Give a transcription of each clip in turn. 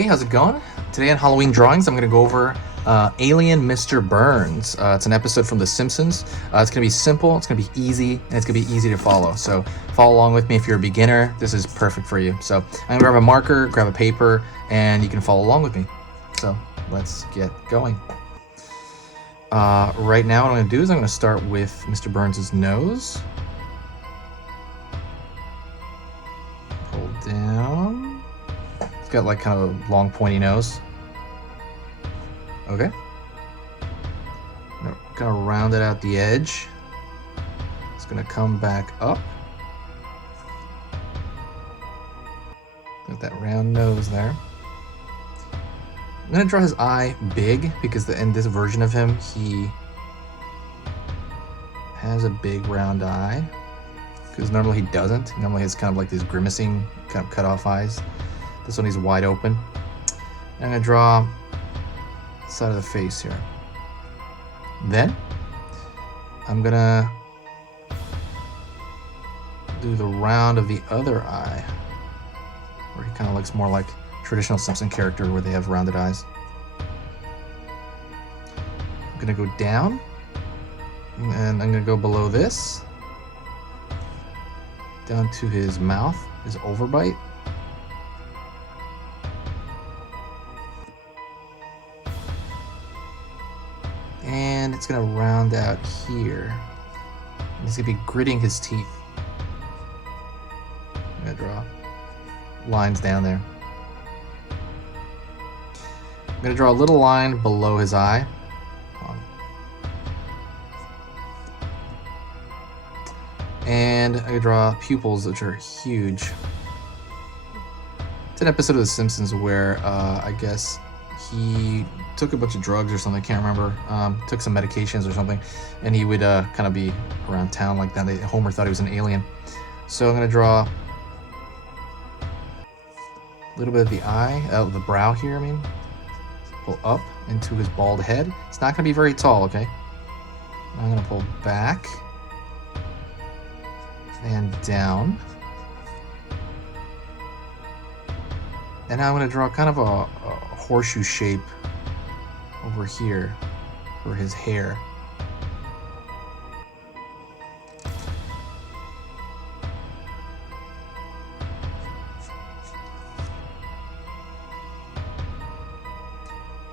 Hey, how's it going? Today on Halloween Drawings, I'm going to go over Alien Mr. Burns. It's an episode from The Simpsons. It's going to be simple, it's going to be easy, and it's going to be easy to follow. So follow along with me if you're a beginner. This is perfect for you. So I'm going to grab a marker, grab a paper, and you can follow along with me. So let's get going. Right now what I'm going to do is I'm going to start with Mr. Burns' nose. Pull down. Got like kind of a long pointy nose. Okay. Gonna round it out the edge. It's gonna come back up. Got that round nose there. I'm gonna draw his eye big because in this version of him, he has a big round eye. Because normally he doesn't. He normally has kind of like these grimacing, kind of cut off eyes. This one he's wide open. I'm gonna draw the side of the face here. Then I'm gonna do the round of the other eye, where he kind of looks more like traditional Simpson character where they have rounded eyes. I'm gonna go down, and I'm gonna go below this, down to his mouth, his overbite. And it's gonna round out here. He's gonna be gritting his teeth. I'm gonna draw lines down there. I'm gonna draw a little line below his eye. And I'm gonna draw pupils, which are huge. It's an episode of The Simpsons where I guess he took a bunch of drugs or something, I can't remember, took some medications or something, and he would kind of be around town like that. Homer thought he was an alien. So I'm going to draw a little bit of the eye, the brow here, pull up into his bald head. It's not going to be very tall, okay? I'm going to pull back and down. And now I'm going to draw kind of a horseshoe shape over here for his hair.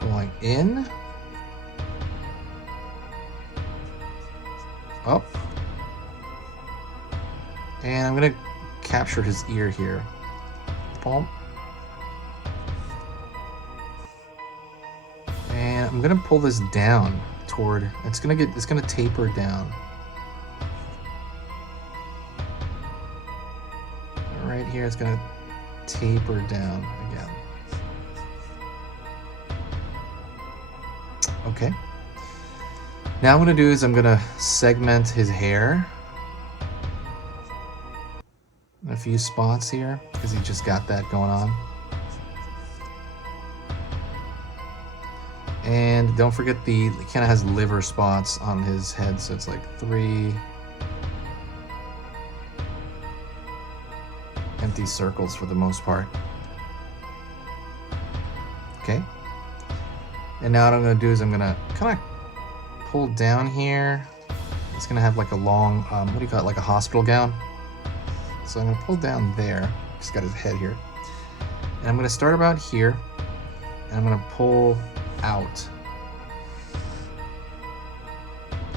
Going in, up, and I'm going to capture his ear here. Boom. I'm gonna pull this down toward, it's gonna taper down. Right here, it's gonna taper down again. Okay. Now what I'm gonna do is I'm gonna segment his hair in a few spots here, because he just got that going on. And don't forget he kind of has liver spots on his head, so it's like 3 empty circles for the most part. Okay. And now what I'm going to do is I'm going to kind of pull down here. It's going to have like a long, what do you call it, like a hospital gown. So I'm going to pull down there. He's got his head here. And I'm going to start about here, and I'm going to pull out,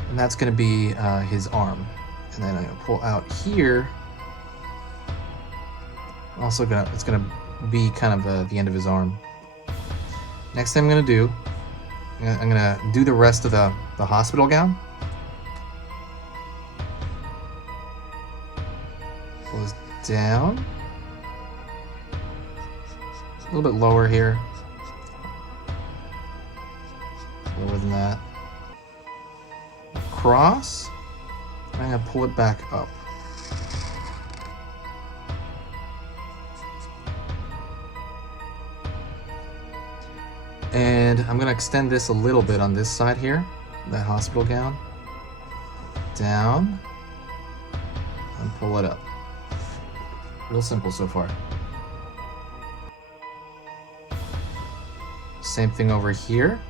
and that's going to be his arm, and then I'm going to pull out here. Also it's going to be kind of the end of his arm. Next thing I'm going to do, I'm going to do the rest of the hospital gown. Goes down a little bit lower here. Lower than that. Across. And I'm going to pull it back up. And I'm going to extend this a little bit on this side here, that hospital gown. Down. And pull it up. Real simple so far. Same thing over here.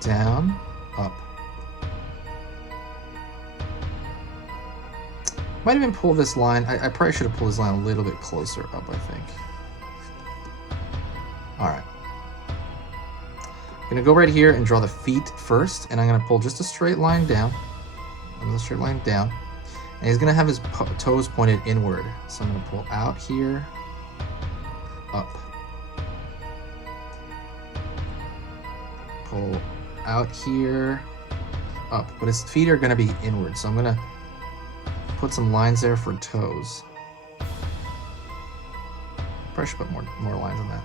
Down, up. Might even pull this line. I probably should have pulled this line a little bit closer up, I think. All right. I'm gonna go right here and draw the feet first, and I'm gonna pull just a straight line down. Another straight line down. And he's gonna have his toes pointed inward. So I'm gonna pull out here, up. Pull out here, up. But his feet are gonna be inward, so I'm gonna put some lines there for toes. Probably should put more lines on that.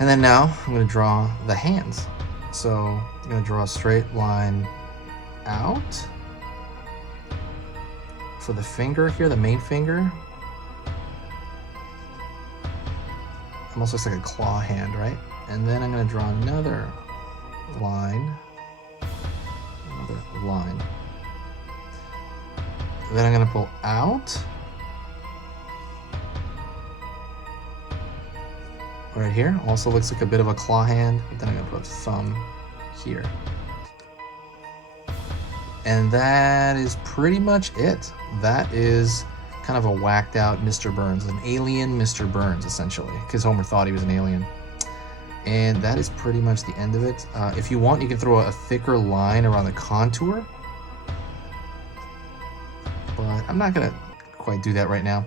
And then now I'm gonna draw the hands. So I'm gonna draw a straight line out for the finger here, the main finger. Almost looks like a claw hand, right? And then I'm gonna draw another line. Then I'm gonna pull out. Right here, also looks like a bit of a claw hand, but then I'm gonna put a thumb here. And that is pretty much it. That is kind of a whacked out Mr. Burns, an alien Mr. Burns, essentially, because Homer thought he was an alien. And that is pretty much the end of it. If you want, you can throw a thicker line around the contour, but I'm not gonna quite do that right now.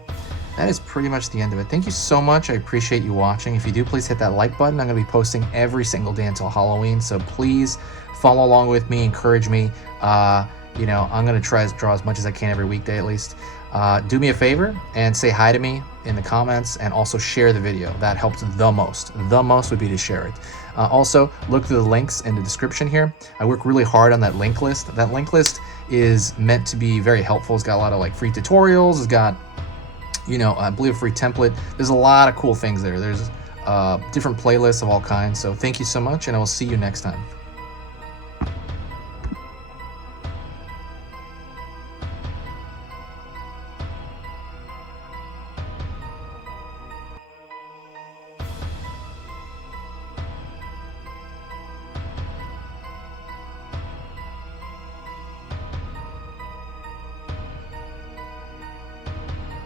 That is pretty much the end of it. Thank you so much. I appreciate you watching. If you do, please hit that like button. I'm gonna be posting every single day until Halloween, so please follow along with me, encourage me. You know, I'm gonna try to draw as much as I can every weekday at least. Do me a favor and say hi to me in the comments, and also share the video. That helps the most. The most would be to share it. Also, look through the links in the description here. I work really hard on that link list. That link list is meant to be very helpful. It's got a lot of like free tutorials. It's got, you know, I believe a free template. There's a lot of cool things there. There's different playlists of all kinds. So thank you so much, and I will see you next time.